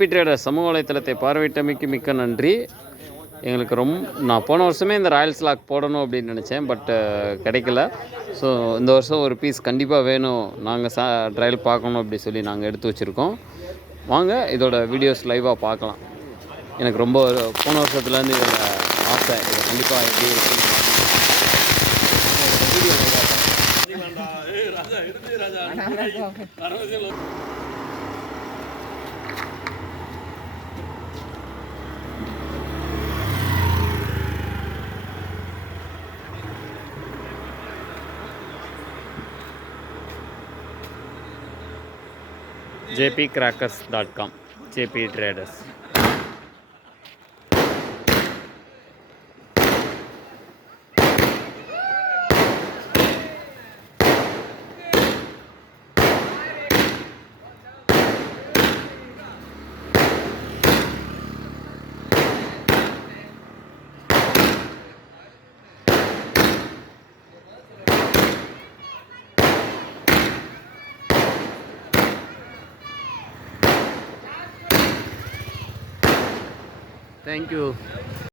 Trader சமூக வலைத்தளத்தை பார்வையிட்டமைக்கு மிக்க நன்றி. எங்களுக்கு நான் போன வருஷமே இந்த ராயல்ஸ் லாக் போடணும் அப்படின்னு நினச்சேன், பட் கிடைக்கல. ஸோ இந்த வருஷம் ஒரு பீஸ் கண்டிப்பாக வேணும், நாங்கள் ட்ரையல் பார்க்கணும் அப்படி சொல்லி நாங்கள் எடுத்து வச்சுருக்கோம். வாங்க இதோட வீடியோஸ் லைவாக பார்க்கலாம். எனக்கு ரொம்ப போன வருஷத்துலேருந்து இதில் ஆசை, இதை கண்டிப்பாக எப்படி இருக்குன்னு jpcrackers.com JP Traders. Thank you.